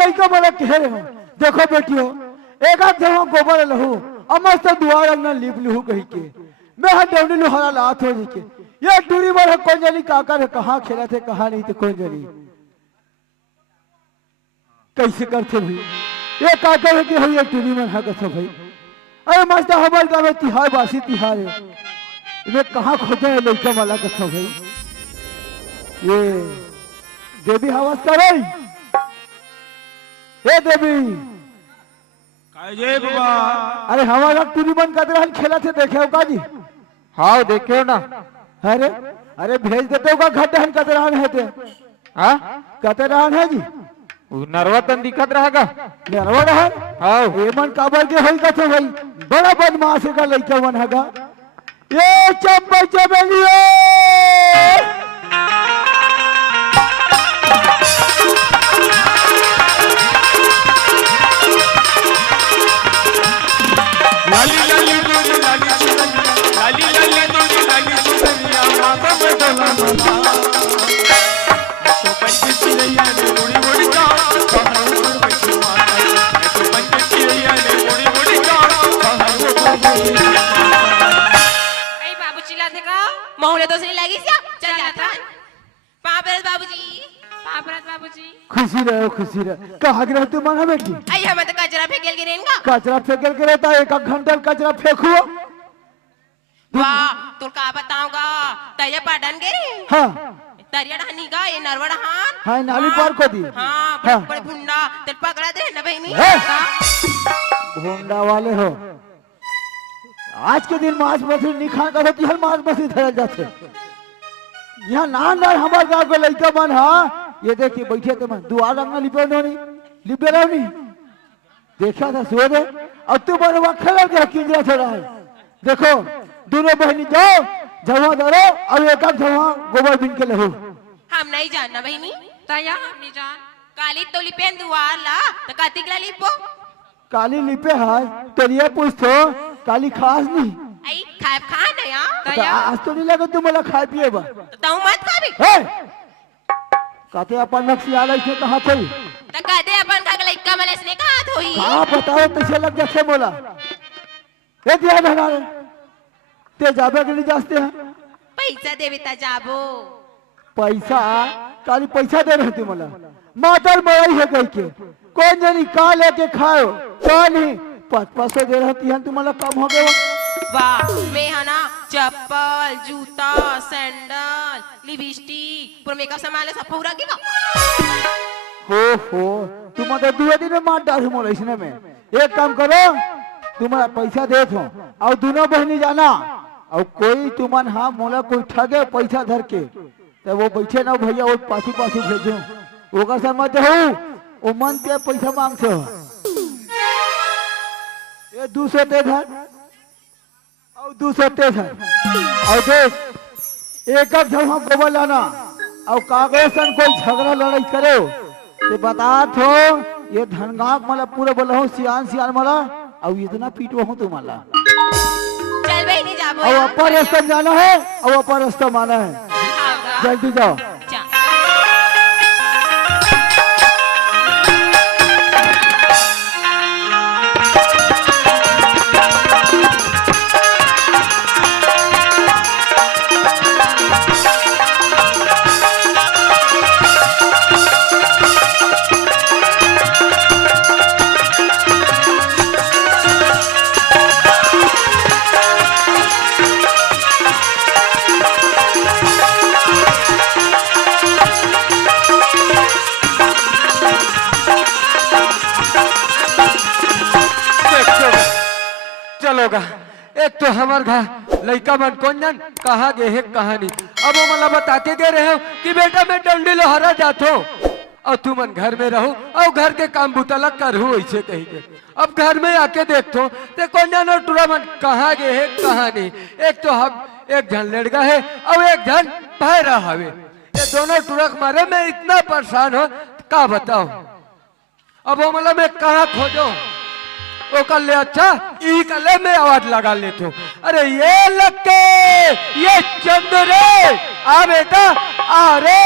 लड़का बड़ा कह रहे हो देखो बेटियों एक आध जगह गोबर लहू अमस्त दुआर अंगना लीप लहू कही के मैं हर डौनी लुहारा लात हो जी के ये दूरी बड़ा कौन जानी काका ने कहाँ खेला थे कहाँ नहीं थे कौन जानी कैसे करते भाई ये काका है कि ये टूरी में है कसम भाई अरे मस्त हमारे गाँव में तिहार बासी तिहार है इन्हें कहाँ खोजे है लड़का वाला कसम भाई ये देवी हवस करे हे देवी जय बाबा। अरे हमारा टूरी बन कर रहा खेला थे देखे हो का जी हाँ देखे ना अरे अरे भेज देते हो का घटे हन कत रहा है थे हाँ कत रहा है जी नरवा तन दिखत रहेगा नरवा रहा हाँ ये मन काबर के होई कथे भाई बड़ा बदमाश का लड़का मन हैगा ये चंपा चमेलियो लाली लाली दूरी लाली लाली दूरी लाली सुनिया माता में डोला माता तो पंच चिड़िया ने उड़ी उड़ी जा पहाड़ पर बैठी माता तो पंच चिड़िया ने उड़ी उड़ी जा पहाड़ पर बैठी माता। अरे बाबू चिल्लाते का मोहले तो सही लगी क्या चल जाता पापरत बाबूजी खुशी रहे कहा गिरा तू मन है बेटी आई हम तो कचरा फेंकेल गिरेंगा कचरा फेंकल के रहता है एक घंटा कचरा फेंको वाह तो का बताऊंगा तैया पाटन गिरे हाँ तरिया ढानी का ये नरवड़ हान हाँ नाली पार को दी हाँ हाँ। बड़े भुंडा तेरे पकड़ा दे ना बहनी भोंडा वाले हो आज के दिन मांस मछली नहीं खा कर हर मांस मछली धरल जाते यहाँ नान हमारे गाँव के लड़का मन हाँ ये देखिए बैठे थे मैं दुआर अंगना लिपे रहो नहीं देखा था सो दे अब तू बड़े खेला के किंजरा छोड़ा है देखो दोनों बहनी जाओ जमा धरो और एक जमा गोबर बिन के लहो हम नहीं जानना बहनी तैया हम नहीं जान काली तो लिपेन दुआर ला तो कातिक ला लिपो काली लिपे है तो ये पूछो काली खास नहीं आई खाए खा ना यार तो आज तो नहीं लगा तुम मला खाए पिए बा तो मत खा भी कहते अपन नक्सियाल से कहा थे तो कहते अपन का लड़का मलेस ने कहा थोई कहा बताओ तैसे लग जैसे बोला ए दिया धना रे ते जाबे के लिए जाते हैं पैसा देवे ता जाबो पैसा काली पैसा दे रहे थे मला मातर मराई है कह के कौन जानी का लेके खाओ का नहीं 500 दे रहती है तुम्हारा कम हो गया वाह मैं है ना चप्पल जूता सैंडल लिपस्टिक पूरा मेकअप सामान सब पूरा गिगा हो तुम तो 2 दिन में मार डाल मोला इसने में एक काम करो तुम्हारा पैसा दे दो और दोनों बहनी जाना और कोई तुमन हाँ मोला कोई ठगे पैसा धर के तो वो बैठे ना भैया वो पाछू भेजो ओका समझ हो वो मन के पैसा मांग से ये 200 दे धर और 200 दे धर और देख एक जगह गोबर लाना और कागज सन कोई झगड़ा लड़ाई करे तो बता थो ये धनगाक मला पूरा बोला हूँ सियान मला और इतना पीटवा हूँ तुम्हारा चल भाई नहीं जाबो और अपर रास्ता जाना है और अपर रास्ता माना है जल्दी जाओ चलोगा एक तो हमार घर लड़का मन कौन जान कहाँ गए है कहानी अब वो मला बताते दे रहे हो कि बेटा मैं डंडी लोहारा जाता हूँ और तुम घर में रहो और घर के काम बुतला करू ऐसे कहेंगे अब घर में आके देखो तो कौन जानो टूरा मन कहाँ गए है कहाँ नहीं एक तो हम एक जन लड़का है और एक जन पैरा हवे ये दोनों टूरक मारे मैं इतना परेशान हो का बताओ अब वो मतलब मैं कहाँ खोजो वो कर ले अच्छा ई कर ले मैं आवाज लगा लेता हूँ अरे ये लक्के ये चंद्रे आ बेटा आ रे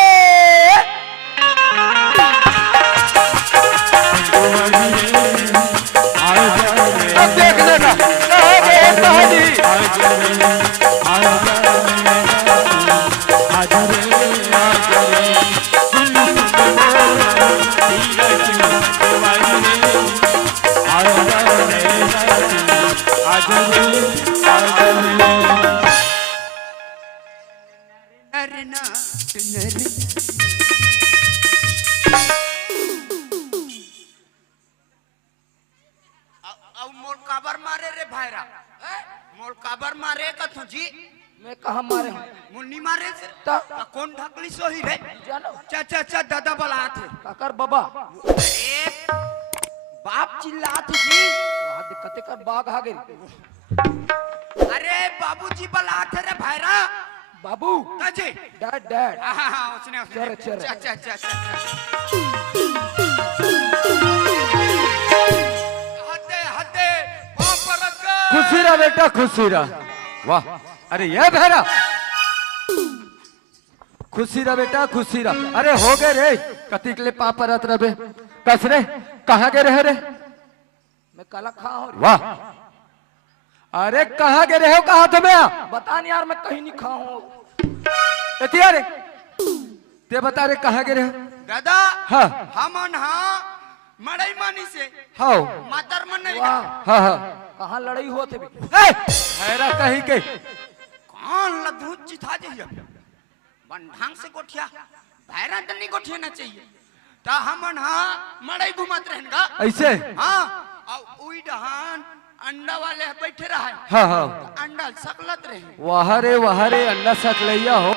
अब मोर काबर मारे रे भाईरा मोर काबर मारे का तुझी मैं कहा मारे हूँ मुन्नी मारे से ता- ता कौन ढकली सोही रे जानो चा दादा बला थे काकर बाबा अरे बाप चिल्ला तुझी वहाँ दिक्कतें कर बाघ आ गई अरे बाबूजी बला थे रे भाईरा बाबू ताजे डैड डैड हाँ उसने चल, चल। चा हटे हटे बाप रख खुशी रहा बेटा खुशी रहा वाह अरे ये भैरा खुशी रहा बेटा खुशी रहा अरे हो गए रे कति के लिए पाप रत रहे कस रे कहाँ गए रहे रे मैं काला खा हूँ वाह अरे कहाँ गए रहे हो कहा तुम्हें बता नहीं यार मैं कहीं नहीं खा हूँ एतिया रे ते बता रे कहाँ गए रहे हो दादा हाँ हमन हाँ मड़ई मानी से हाँ मातर मन नहीं वाह हाँ हाँ कहाँ लड़ाई होते भी ए, भैरा कहीं के कौन लधु चिथा जाइए बंढांग से गोठिया भैरा दन्नी गोठिया ना चाहिए ता हमन हाँ मड़ई घुमत रहेगा ऐसे हाँ और उई डहान अंडा वाले बैठे रहा हाँ हाँ अंडा सकलत रहे वाह रे अंडा सकलैया हो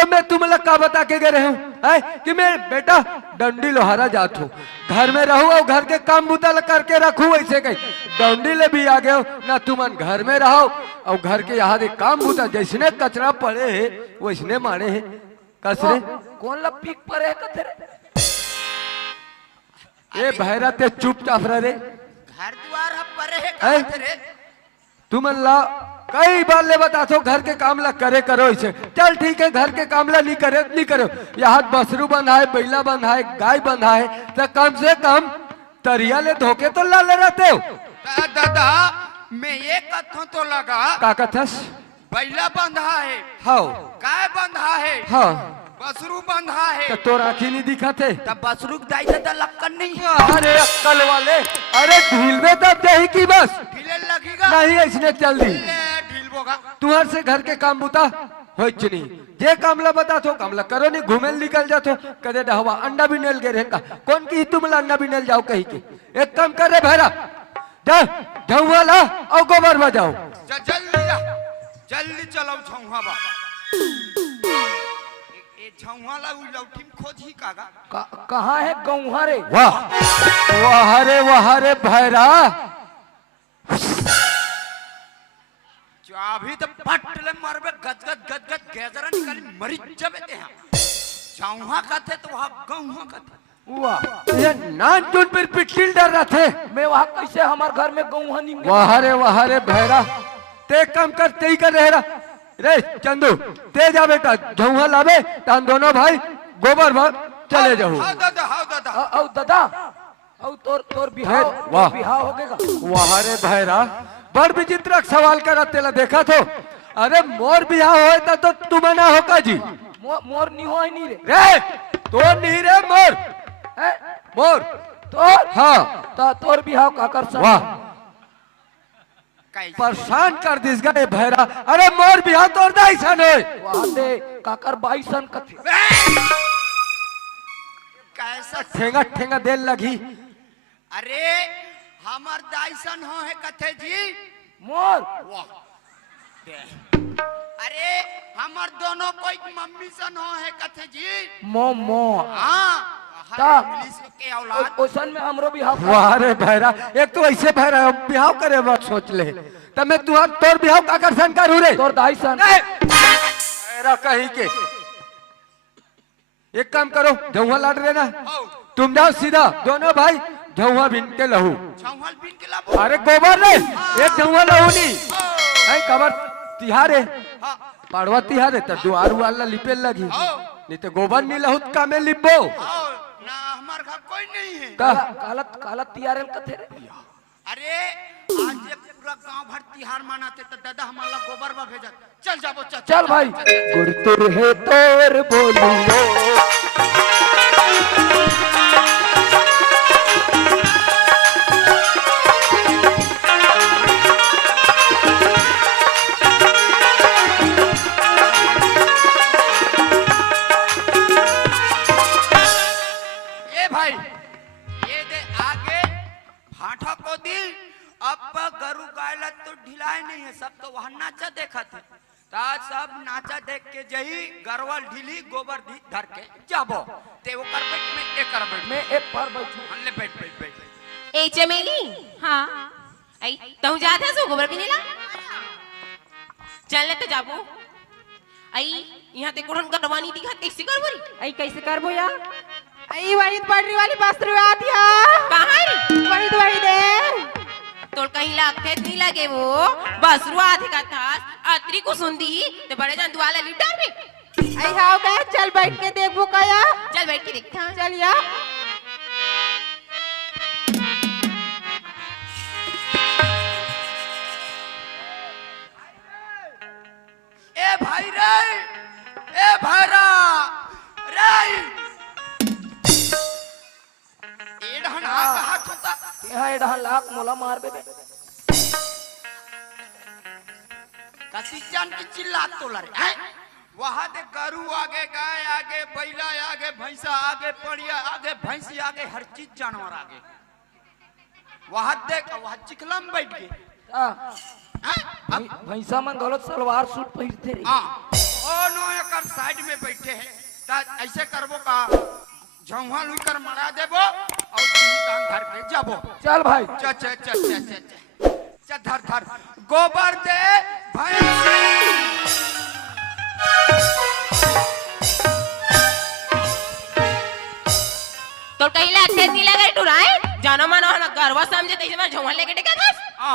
अब मैं तुम लोग का बता के गए रहे हूँ कि मैं बेटा डंडी लोहारा जात हूँ घर में रहूँ और घर के काम बुता करके रखूँ ऐसे कहीं डंडी ले भी आ गए हो ना तुम घर में रहो और घर के यहाँ दे काम बुता जैसने कचरा पड़े है वैसने मारे है कसरे कौन ला पीक पर है कतेरे ए भैरा ते चुपचाप रह रे घर द्वार हम परे है हैं? कहाँ थे रे तुम ला कई बार ले बता तो घर के काम ला करे करो इसे चल ठीक है घर के काम ला नहीं करो यहाँ बसरू बंधा है बैला बंधा है गाय बंधा है तो कम से कम तरिया ले धोके तो ला ले रहते हो दादा मैं ये कथों तो लगा का कथस बैला बंधा है हाँ गाय बंधा है हाँ बसरू बंधा है तो तोर आँखी नहीं दिखा थे तब बसरू दाई दादा लक्कन नहीं है अरे अक्कल वाले अरे ढील में तब दे की बस ढीले लगेगा नहीं ऐसने चल दी ढील बोगा तुम्हारे से घर के काम बुता हो नहीं जे कामला बता तो कामला करो नहीं घूमे निकल जातो कदे डहवा अंडा भी नेल गए रहेगा कौन की तुम अंडा भी नेल जाओ कहीं के एक काम कर रे भैरा जा झुआ ला और गोबर बजाओ जल्दी जा जल्दी चलो छौहा बा ए छौहा ला उ लौठी में खोज ही कागा कहाँ है गौहा रे वाह रे भैरा अभी तो पटले मरबे गदगद गेजरा निकाली मरी जबे ते हैं छौहा कहते तो वहां गौहा कहते वाह ये नान टून पर पिटिल डर रहा थे मैं वहाँ कैसे हमारे घर में गौहा नहीं वाह रे भैरा ते काम कर ते ही कर रहे रे चंदू ते जा बेटा झुआ लावे तान दोनों भाई गोबर भर चले जाओ हाँ दादा औ दादा औ तोर बिहाव वाह। बिहाव हो गएगा वाह रे भैरा बड़ विचित्र सवाल करा तेला देखा तो अरे मोर बिहाव होता तो तुम ना होगा जी मोर नहीं हो नहीं रे रे तो नहीं रे मोर हैं? मोर तोर हाँ तोर बिहाव का कर सन वाह परेशान कर दिस गए भैरा अरे मोर बिहाव तोड़ दा ऐसा नहीं वहाँ दे काकर बाईसन कथे कैसा ठेंगा ठेंगा देल लगी अरे हमार दाइसन हो है कथे जी मोर वाह अरे हमार दोनों कोई मम्मी सन हो है कथे जी मो हाँ ता। इंग्लिश के औलाद ओसन में हमरो बिहाव वाह रे भैरा एक तो ऐसे भैरा बिहाव करे बात सोच ले तब मैं तुहार तोर बिहाव का कर करू रे तोर दाईसन भैरा कहीं के एक काम करो झुआ लाट रहे ना तुम जाओ सीधा दोनों भाई झुआ बिन के लहू छौहल बिन के लाबो अरे गोबर रे एक झुआ लहू नहीं है कबर तिहारे हाँ पाड़वा तिहारे तो दुआर वाला लिपे लगी नहीं तो गोबर नहीं लहू का में लिपो आओ ना हमार घर कोई नहीं है का काला तियारन कथे रे अरे आज ये पूरा गांव भर तिहार मनाते तो दादा हमारा गोबर बा भेजा चल जाबो चल भाई गुरतुर है तोर बोलियो गरु गायला तो ढिलाए नहीं है, सब तो वहाँ नाचा देखा थे। तो आज सब नाचा देख के जही गरवा ढीली गोबर धी धर के जाबो ते ओकर बैठ में एकर बैठ मैं एक पर बैठू। हल्ले बैठ बैठ बैठ। ए चमेली हाँ आई तू जाते सो गोबर भी नीला चल तो जाबो आई यहाँ ते कोड़न करवानी दिखा कैसे करबो री आई कैसे करबो यार आई वही पटरी वाली बस्तर आती है कहाँ री वही दे तोड़ कहीं लागते नहीं लगे वो बसरू आधे का था अतरी को सुनदी तो बड़े जान दुआला लीटर में आई हाउ का चल बैठ के देखबो कया चल बैठ के देखता चल या ए भाई रे, ए भाईरा रे, ए ढहना कहाँ छोटा यहाँ एडा लाख मोला मार बे कसी जान की चिल्ला तो लरे हैं वहाँ दे गरु आगे गाय आगे बैला आगे भैंसा आगे पड़िया आगे भैंसी आगे हर चीज जानवर आगे वहाँ देख वहाँ चिखला में बैठ गए अब भैंसा मन गलत सलवार सूट पहनते रे। हाँ ओ नो एकर साइड में बैठे हैं ता ऐसे करबो का झौहा लुई कर मरा देबो और तीन टांग धर के जाबो चल भाई च च च च च च च धर धर गोबर दे भैंसी तो कहीं लागते नहीं लगे टुराए जानो मानो ना गरवा समझे तैसे मैं झोंका लेके टेका था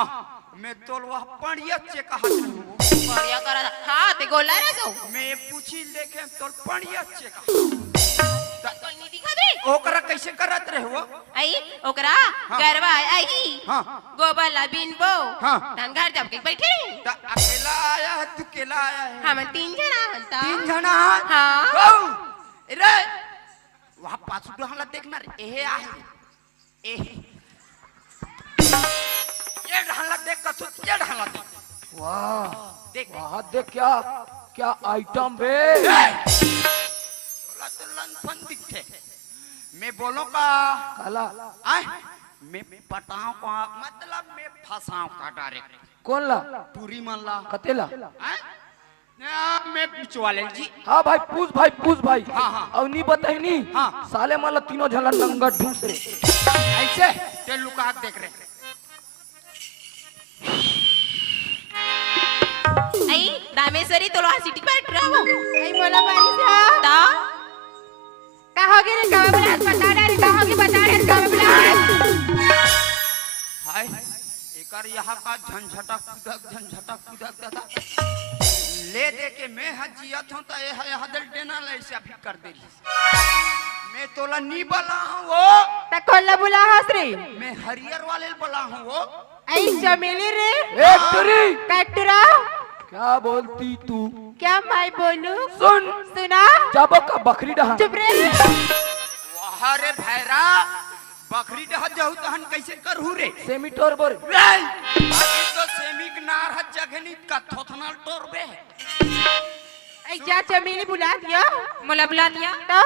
मैं तोलवा पड़िया चे कहा बढ़िया करा था हाँ ते गोला ना सो मैं पूछी देखे तोल पड़िया चे कहा कोई नहीं दिखा दे ओकरा कैसे करत रहे हो आई ओकरा गरवा आई हाँ गोबर ला बिन बो हाँ धन घर जब के बैठे ता अकेला आया है तू अकेला आया है हम तीन जना हंता तीन जना हाँ गौ रे वहाँ पाछू ढहला देखना रे एहे आहे एहे ये ढहला देख कथु ये ढहला देख वाह देख वहाँ देख क्या क्या आइटम बे तो लंपन दिखते मैं बोलो का काला आए मैं पटाओ का मतलब मैं फंसाओ का डायरेक्ट कौन ला पूरी मन ला कतेला आए मैं पिछवाले जी हाँ भाई पूछ भाई हाँ, हाँ। अब नहीं बताई नहीं हाँ। साले माला तीनों झला नंगा ढूंस रे ऐसे ते लुका देख रहे आई दामेश्वरी तो लोहा सिटी पर रहो आई मोला मारी सा ता कहोगे रे कहाँ बता रे कहोगे बता रे कहाँ हाय एकर यहाँ का झंझटा कुदक दादा ले दे के मैं हजियत हूँ तो ये हदल देना ले से अभी कर दे मैं तोला नहीं बोला हूँ वो तकोला बुला हसरी मैं हरियर वाले बोला हूँ वो आई चमेली रे एक तुरी कटरा क्या बोलती तू क्या मैं बोलूं सुन सुना जाबो का बकरी डहा चुप रे वहाँ रे भैरा बकरी डह जाऊ तहन कैसे करहू रे सेमीटोर बोर अभी तो सेमिक नार हज जगनी का थोथनल टोरबे आई जा चमेली बुला दिया मोला बुला दिया तो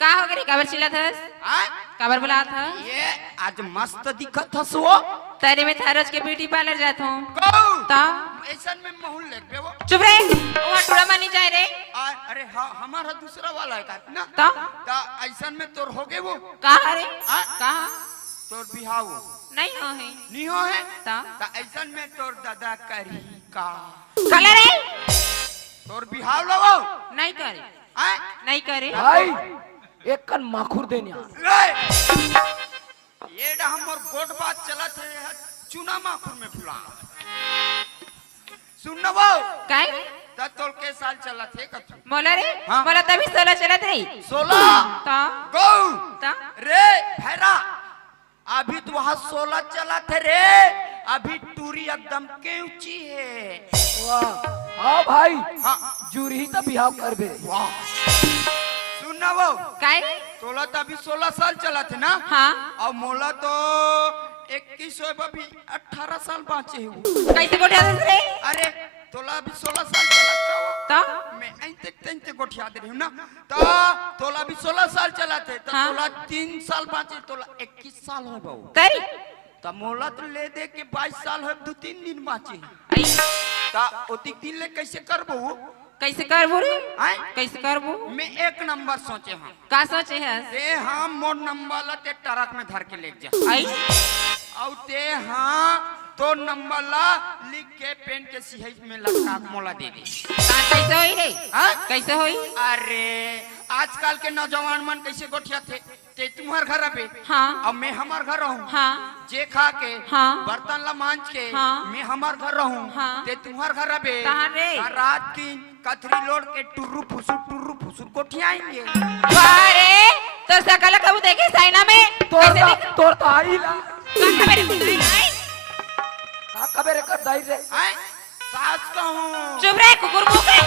का हो गई कबर चिल्ला था आय कबर बुला था ये आज मस्त दिखत हस वो तेरे में थारस के ब्यूटी पार्लर जाता हूँ गौ ता ऐसन में महूल लेके वो चुप रे वो टुड़ा मानी जाए रे अरे हाँ हमारा दूसरा वाला है का ना ता ता ऐसन में तोर हो गए वो कहा रे आ? कहा तोर बिहाव नहीं हो है नहीं हो है ता ता ऐसन में तोर दादा करी का कलर रे तोर बिहाव लवो नहीं करे आय नहीं करे भाई एक कन माखुर देनिया रे ये डा हमर गोट बात चलत है चुना माखुर में फुला सुन न वो काय ता तोर के साल चलत है कथु मोला रे हाँ। मोला तभी 16 चलत रही 16 ता गौ ता रे भैरा अभी तो वहाँ 16 चला थे रे अभी टूरी एकदम के ऊंची है वाह हाँ भाई हाँ जूरी तो बिहाव कर बे वाह सुन ना वो काय तोला तो अभी 16 साल चला थे ना हाँ और मोला तो 21 अभी 18 साल बाँचे हूँ कैसे गोठिया रे अरे तोला अभी 16 साल चला था ता मैं ऐते गोठिया दे रही हूँ ना तो तोला अभी 16 साल चला थे तो हाँ। तोला 3 साल बाँचे तोला 21 साल हो बहु करी त मोहलत ले दे के 22 साल है 2-3 दिन बाचे आई ता ओतिक दिन ले कैसे करबो कैसे करबो रे हैं कैसे करबो मैं एक नंबर सोचे हम का सोचे है ते हम मोर नंबर ला ते ट्रक में धर के ले जा आई और ते हाँ तो नंबर ला लिख के पेन के सिहाई में लटका के मोला दे दे का कैसे होई रे हाँ? कैसे होई अरे आजकल के नौजवान मन कैसे गोठिया थे ते तुम्हार घर पे हाँ अब मैं हमार घर रहूं हाँ जे खा के हाँ। बर्तन ला मांज के हाँ। मैं हमार घर रहूं हाँ। ते तुम्हार घर पे कहाँ रे? रात की कथरी लोड के टुर्रू फुसुर कोठिया आएंगे अरे तो सकल कब देखे साइना में कैसे देख तोर तो आई ला का खबर है का खबर कर दाई रे हैं सास कहूं चुप रे कुकुर मुंह के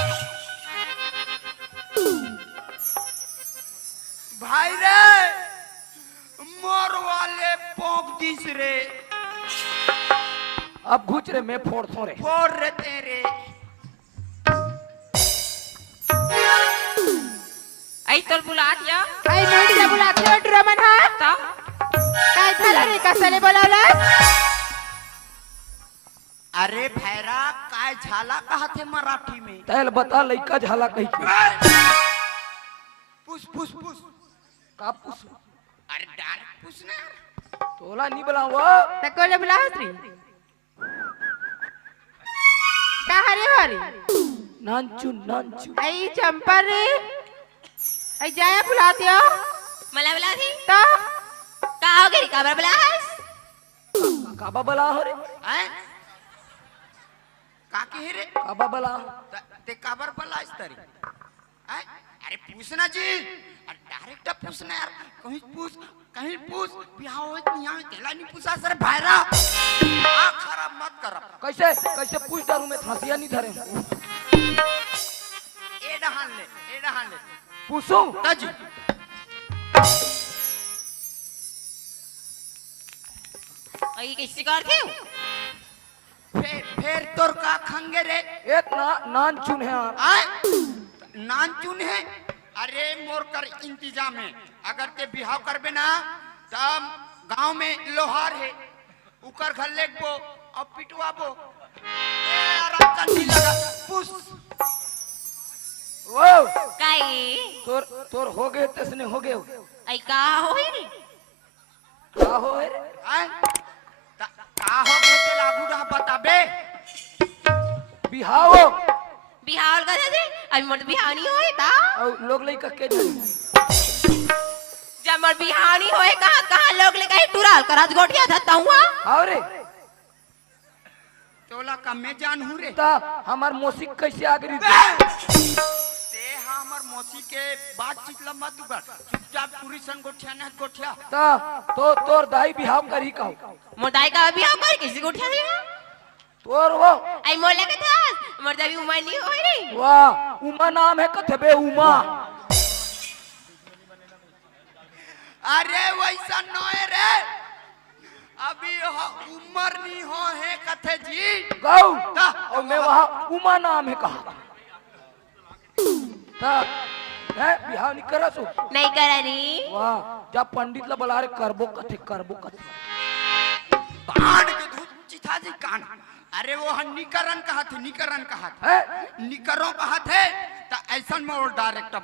भाई रे मोर वाले पोंक दिस रे अब घुच रे मैं फोड़ थो रे फोड़ रे तेरे आई तोर बुलात या आई मेडीला बुलाते ड्रमन हा ता काय झालं रे कशाले बोलावलं अरे भैरा काय झाला कहा थे मराठी में तैल बता लइका झाला कही के पुस पुस पुस का पूछ अरे डायरेक्ट पूछना तोला नहीं बुलावा त कोले बुलावत रे का हरे हरे नांचू आई चंपा रे आई जाया बुलाते हो मला बुला थी तो का हो गई खबर बुलास काबा बला हो रे हैं काके है रे काबा बला ते काबर पला इस तरी हैं अरे पूछना जी अरे डायरेक्ट पूछना यार कहीं पूछ बिहाव होत नहीं आवे तेला नहीं पूछा सर भाईरा आ खराब मत कर कैसे पूछ डालू मैं फांसिया नहीं धरे ए डहान ले पूछूं तज आई कैसे करते हो फिर तोर का खंगे रे एक नानचुन है आए नानचुन है अरे मोर कर इंतजाम है अगर ते बिहाव करबे ना तब गांव में लोहार है उकर घर लेगबो और पिटवाबो ए आराम कर लगा पुस वो काई तोर हो गए तसने हो गए आई का होई रे का हो रे आए का हो गए ते लागू रहा बताबे बिहाव बिहार का दे अभी मोर बिहार नहीं होए ता और लोग लइका के जानी जब मोर बिहार नहीं होए कहां लोग ले कहीं टुराल कराज गोटिया धत्ता हुआ आओ रे तोला का मैं जानू रे ता हमार मौसिक कैसे आगरी ते हमर मौसी के बातचीत लंबा तू कर चुपचाप पूरी सन गोठिया ता तो तोर दाई बिहाव करी का मोर दाई का बिहार कर किसी गोटिया दे तोर वो आई मोर लगे था मोर दाई उमर नहीं होए रे वाह उमा नाम है कथबे उमा अरे वैसा नोए रे अभी उम्र नहीं हो है कथे जी गौ और मैं वहाँ उमा नाम है कहा ता है बिहाव नहीं करा सो नहीं करा रे वाह जब पंडित ला बुला रे करबो कथे बाण के धूप चिथा जी कान अरे वो निकरन कहा थे है निकरों कहा थे तो ऐसा में और डायरेक्टर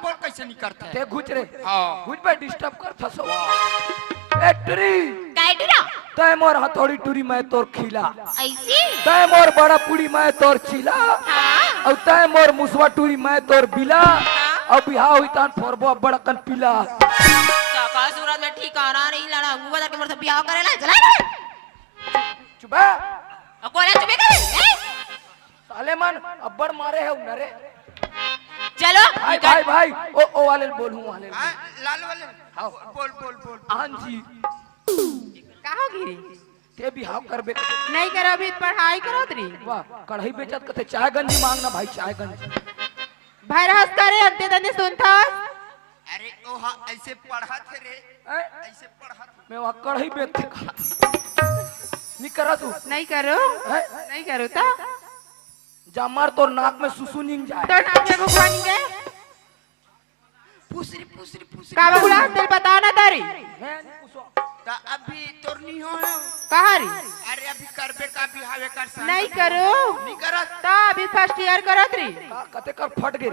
बोल कैसे नहीं करते ते घुच रे हाँ। घुच पे डिस्टर्ब कर फसो ए टुरी काई टुरा तय मोर हथौड़ी टुरी मैं तोर खिला ऐसी तय मोर बड़ा पुड़ी मैं तोर चिला हां और तय मोर मुसवा टुरी मैं तोर बिला और बिहाव हुई तान फोरबो बड़कन पिला का सूरत में ठिकाना नहीं लड़ा हुआ के मोर से बियाह करेला चला चुबा कोने चुपे कर साले मन अब्बड़ मारे है नरे चलो भाई ओ वाले बोलूं वाले हाँ, लाल वाले बोल हां जी का होगी रे ते बिहाव करबे नहीं करो अभी पढ़ाई करो तरी वाह कढ़ाई बेचत कथे चाय गंजी मांगना भाई चाय गंजी भाई रहस करे अंते तने सुनता अरे ओहा ऐसे पढ़ा थे रे ऐसे पढ़ा थे मैं वहाँ कढ़ाई बेचते कहा नहीं करा तू नहीं करो हैं? नहीं करो ता जामार तोर नाक में सुसु नींग जाए तो नाम में भगवान के पूसरी का बुला तेल बताओ ना तारी हैं? ता अभी तोर नहीं हो कहाँ री अरे अभी करबे का बिहावे कर सन नहीं करो नहीं करत तो अभी फर्स्ट ईयर करत री कते कर फट गिर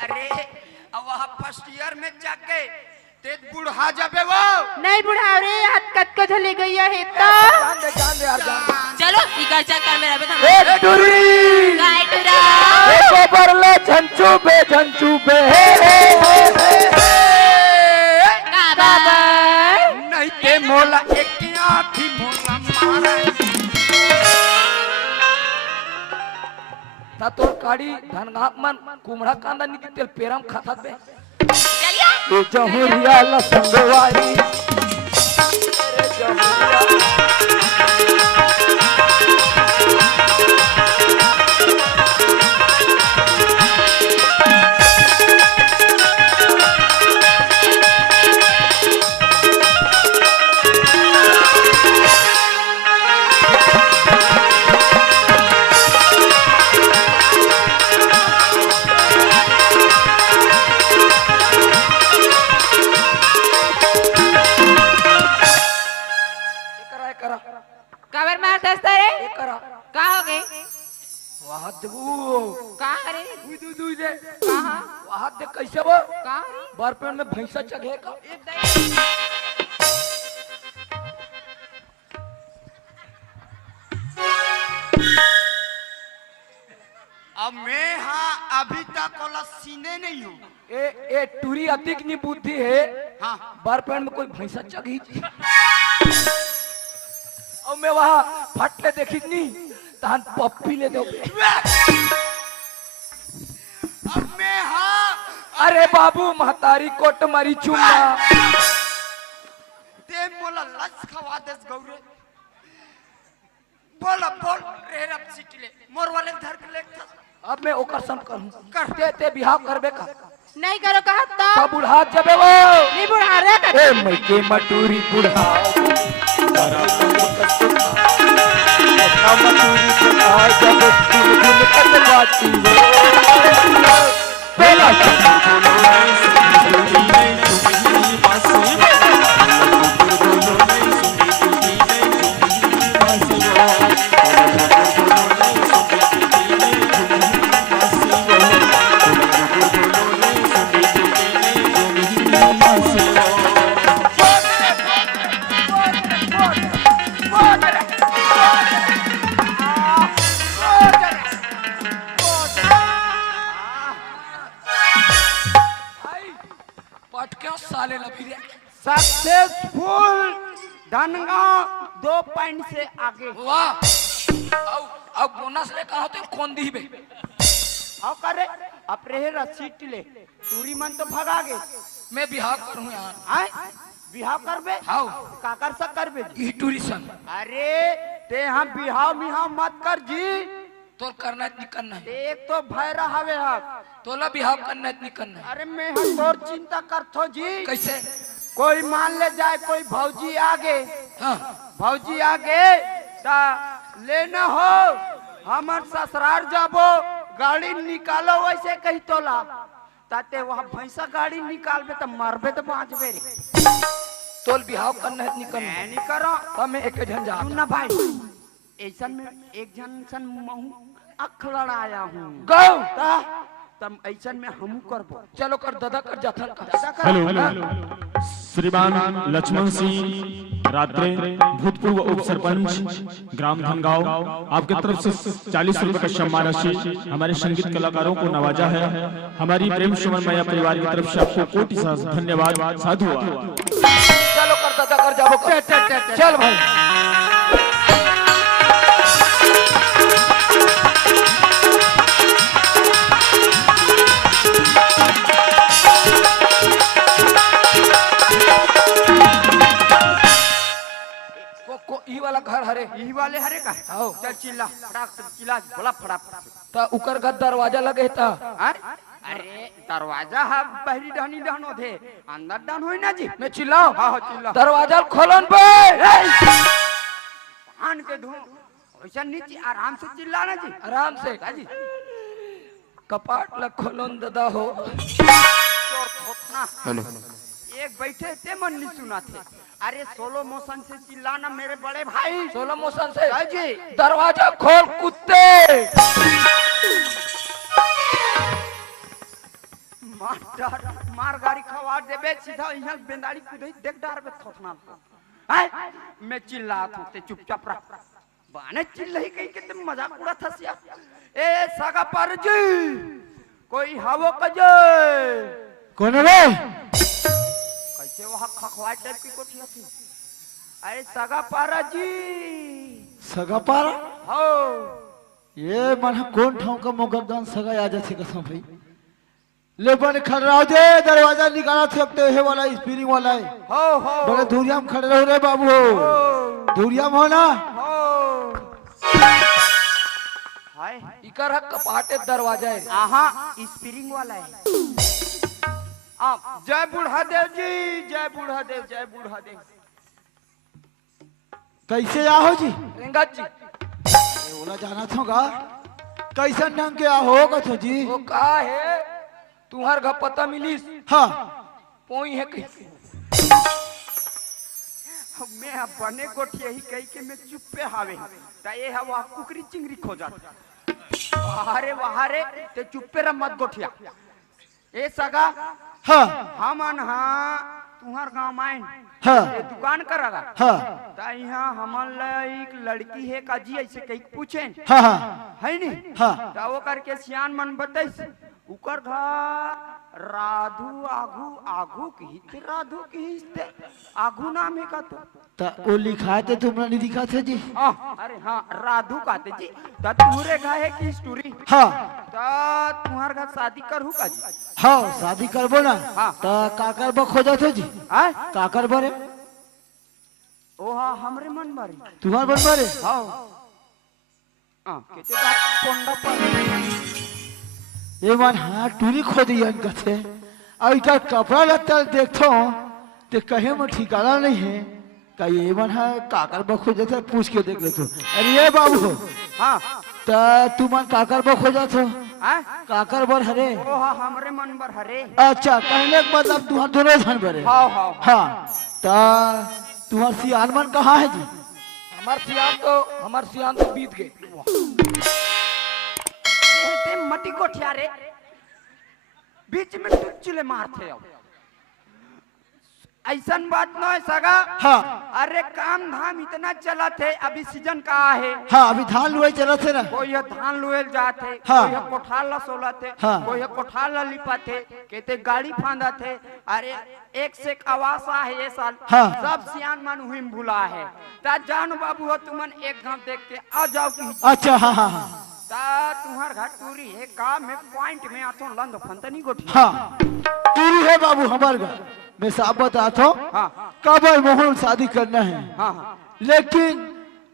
अरे अब वहाँ फर्स्ट ईयर में जाके ते बूढ़ा जाबे वो नहीं बुढ़ाओ रे हाथ कत को झले गई है तो जान दे यार जान चलो इकर चक्कर में रहे हम ए टुरी गाय टुरा ए बरले झंचू बे काबर नहीं ते मोला एक आँखी मोला मारे ता तोर काडी धनगाप मन कुमड़ा कांदा निकी तेल पेराम खातात बे चलिए ए जहुरिया लसंगवारी अरे जहुरिया काबर मार दस्ता रे करा का हो गए वहां देबू का करे दुई दे कहाँ वहां दे कैसे वो का बरपेन में भैंसा चघे का अब मैं हाँ अभी तक वाला सीने नहीं हूँ ए टूरी अधिक नी बुद्धि है हाँ बरपेन में कोई भैंसा चघी और मैं वहां फटले देखी नी तहन पप्पी ले दो अब मैं हाँ अरे बाबू महतारी कोट मारी चुम्मा ते मोला लस खवा देस गौरे बोल रे रब सिटले मोर वाले धर के ले अब मैं ओकर संग करूं करते ते बिहाव करबे का नहीं करो कहा तो का बुढ़ा जबे वो नहीं बुढ़ा रे ए मैके मटूरी बुढ़ा अपना मटूरी बुढ़ा जब दिल दिल कटवाती वो बेला पटके साले लबी रे सक्सेसफुल धनगा 2 पॉइंट से आगे वाह अब बोनस ले कहा तो कौन दी बे हाउ करे अपरे रसीट ले चूरी मन तो भगा गे मैं बिहाव करूं यार आय बिहाव करबे हाउ काकर से करबे ई टूरिज्म अरे ते हम बिहाव मिहाव मत कर जी तोर करना इतनी करना है एक तो भैरा हवे हक तोला बिहाव करना इतनी करना है अरे मैं हम तोर चिंता करथो जी कैसे कोई मान ले जाए कोई भौजी आगे हाँ भौजी आगे ता लेना हो हमर ससुराल जाबो गाड़ी निकालो वैसे कही तोला ताते वहाँ भैंसा गाड़ी निकालबे तो मरबे तो बाँचबे रे तोल बिहाव करना इतनी करना मैं नहीं करो तब मैं एक जन जा सुन ना भाई ऐसा में एक जन सन महू अख लड़ाया हूँ गो तब ऐसा में हमू करबो चलो कर दादा कर जाथन का हेलो श्रीमान लक्ष्मण सिंह रात्रे भूतपूर्व उप सरपंच ग्राम धनगांव आपके तरफ से 40 रुपए का सम्मान राशि हमारे संगीत कलाकारों को नवाजा है। हमारी प्रेम सुमन मैया परिवार की तरफ से आपको कोटि धन्यवाद साधुवाद। चलो कर दादा कर जाबो चल भाई ई वाला घर हरे यही वाले हरे का आओ चल चिल्ला फटाक से चिल्ला बोला फटाक ता उकर का दरवाजा लगे ता अरे दरवाजा है बहरी डहनी डहनो थे अंदर डहन होई ना जी मैं चिल्लाऊं हाँ हाँ चिल्ला दरवाजा खोलन बे पान के धो वैसा नीचे आराम से चिल्लाना जी आराम से जी कपाट ल खोलन दादा हो चोर खोतना हेलो एक बैठे थे मन नहीं सुना थे। अरे सोलो मोशन से चिल्लाना मेरे बड़े भाई। सोलो मोशन से जी दरवाजा खोल कुत्ते। मार गाड़ी खवा देबे सीधा यहाँ बेंदाड़ी कूदे देख डार पे थोथना है। मैं चिल्लात हूँ ते चुपचाप रह। बाने चिल्लाई कहीं के तुम मजाक उड़ा था सिया। ए सागा पर जी कोई हवो कजे कौन है रे? कैसे वहाँ खखवाई टाइप की कोठिया थी। अरे सागा पारा जी सगा पारा हो ये मन कौन ठाव का मोगदान सगा आ जाते कसम भाई। ले बन खड़ रहा दे दरवाजा निकाला सकते है वाला स्पिरिंग वाला है। हो बड़े धुरिया में खड़े रहो रे बाबू हो। धुरिया में हो ना हाय इकर हक कपाटे दरवाजा है। आहा स्प्रिंग वाला है। आप जय बूढ़ा देव जी जय बूढ़ा देव जय बूढ़ा देव। कैसे आओ जी? रेंगत जी अरे ओला जाना था कैसे ढंग के आओ कथो जी? वो का है तुम्हार घर पता मिलीस? हाँ पोई है कैसे? मैं अब बने गोठी यही कही के मैं चुप पे हावे ता ये हवा कुकरी चिंगरी खो जाता। वाहरे वाहरे ते चुप पे रह मत गोठिया। ए सगा हाँ हमन हाँ तुम्हार गांव माइन हाँ ये दुकान करेगा हाँ ता यहाँ हमन ला एक लड़की है काजी ऐसे कहीं पूछे हाँ हाँ है नहीं हाँ ता वो करके सियान मन बताइस उकर घर राधु आगू आगू की राधु की आगू नाम है का ता वो लिखा थे तुमने नहीं दिखा थे जी? अरे हाँ राधु कहते जी ता तुहरे घर है की स्टोरी हाँ ता तुम्हार घर शादी करू का जी? हाँ शादी करबो ना हाँ। ता काकर बा खोजा थे जी? आय काकर बारे ओ हाँ हमरे मन बारी तुम्हार बन बारे हाँ केते बात पोंडा पर ये मन हाँ टूरी खो दिया इनका थे। अब इनका कपड़ा लत्ता देखो तो कहीं में ठिकाना नहीं है का ये मन हाँ काकर बा खोजा था पूछ के देख ले तो। अरे ये बाबू हाँ ता तू मन काकर बा खोजा था आय काकर बर हरे? ओ हाँ हमरे मन बर हरे। अच्छा कहने का मतलब तुम्हार दोनों धन बरे। हाँ हाँ हाँ ता तुम्हार सियान मन कहाँ है जी? हमार सियान तो बीत गए। ते मटी कोठिया रे बीच में टुच्चले मारते हो ऐसन बात न है सगा। हाँ अरे काम धाम इतना चला थे अभी सीजन का है। हाँ अभी धान लुआई चला थे ना। कोई है धान लुएल जाते हाँ। कोई है कोठार ला सोला थे हाँ। कोई है कोठार ला लिपा थे कहते गाड़ी फांदा थे। अरे एक से एक आवास है ये साल हाँ। सब सियान मन हुई भूला है ता जानो बाबू हो तुमन एक गांव देख के आ जाओ की अच्छा हाँ हाँ हाँ ता तुम्हार घर टूरी है का में पॉइंट में आतो लंद फंतनी गोठी। हाँ टूरी है बाबू हमारे घर मैं साफ बताता हूँ। हाँ कबर मोहन शादी करना है हाँ हाँ लेकिन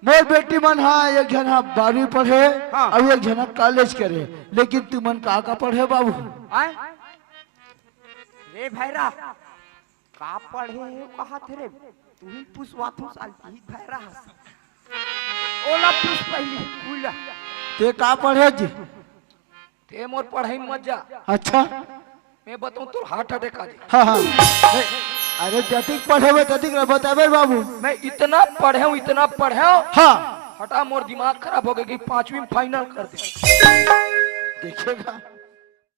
मोर बेटी मन हाँ एक जन हाँ 12वीं पढ़े हाँ। और एक जन कॉलेज करे लेकिन तू मन का पढ़े बाबू? आय रे भैरा का पढ़े हो कहा थे रे तू ही पुष्वाथो साल की भैरा ओला पुष्प पहली उला ते का पढ़े जी? ते मोर पढ़ाई मत जा। अच्छा मैं बताऊं तो हार्ट अटैक आ जाए। हाँ हाँ नहीं, अरे जतिक पढ़े हुए ततिक बताबे बाबू। मैं इतना पढ़े हूँ हाँ हटा मोर दिमाग खराब हो गया कि 5वीं फाइनल कर दे। देखिएगा